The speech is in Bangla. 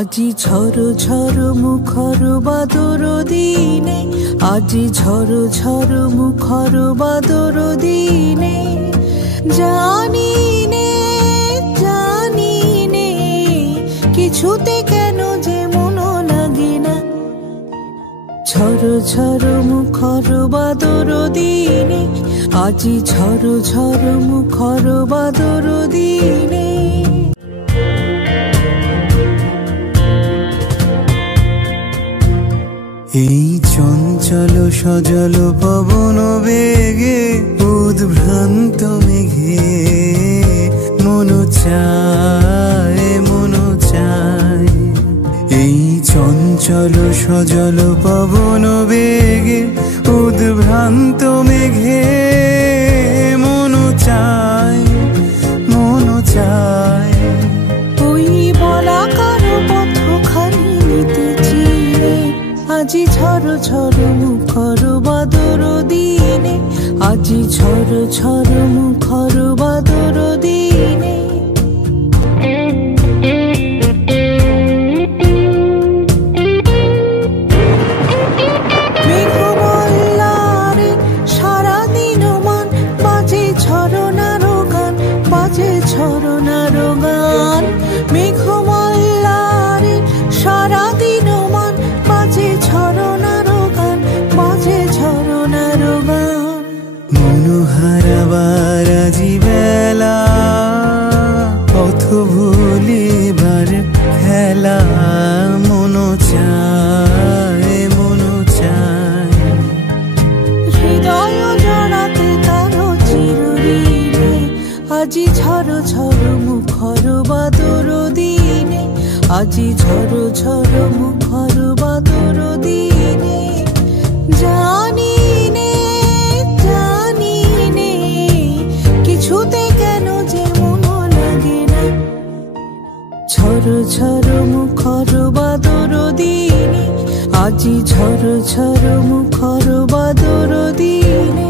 আজি ঝড় ঝড় মুখর বাদর দিনে, আজি ঝড় ঝড় মুখর বাদর দিনে, জানি নে কিছুতে কেন যে মন লাগে না। ঝড় ঝড় মুখর বাদর দিনে, আজি ঝড় ঝড় মুখর বাদর দিনে। এই চঞ্চল সজল পবন বেগে উদ্ভ্রান্ত মেঘে মন চায় মন চায়। এই চঞ্চল সজল পবন বেগে উদ্ভ্রান্ত মেঘে মন চায় মন চায়। ওই বলাকার পথখানি নিতেছি আজি ঝড় ঝড় মুখর বাদর দিনে, আজি ঝড় ঝড় মুখর বাদর দিনে। মেঘমল্লারে সারাদিন মান বাজে ঝরনার গান, বাজে ঝরনার গান। মেঘমল্লারে সারাদিন মান বাজে ঝরনার গান, বাজে ঝরনার গান। মনোহারাবার আজি বেলা পথ ভুলিবার খেলা মন চায় মন চায়। হৃদয় জড়াতে কারো চিরঋণে, আজি ঝড় ঝড় মুখর বাদর দিনে, আজি ঝড় ঝড় মুখর বাদর দিনে। জানি নে কিছুতে কেন যে মন লাগে না। ঝড় ঝড় মুখর বাদর দিনে, আজি ঝড় ঝড় মুখর বাদর দিনে।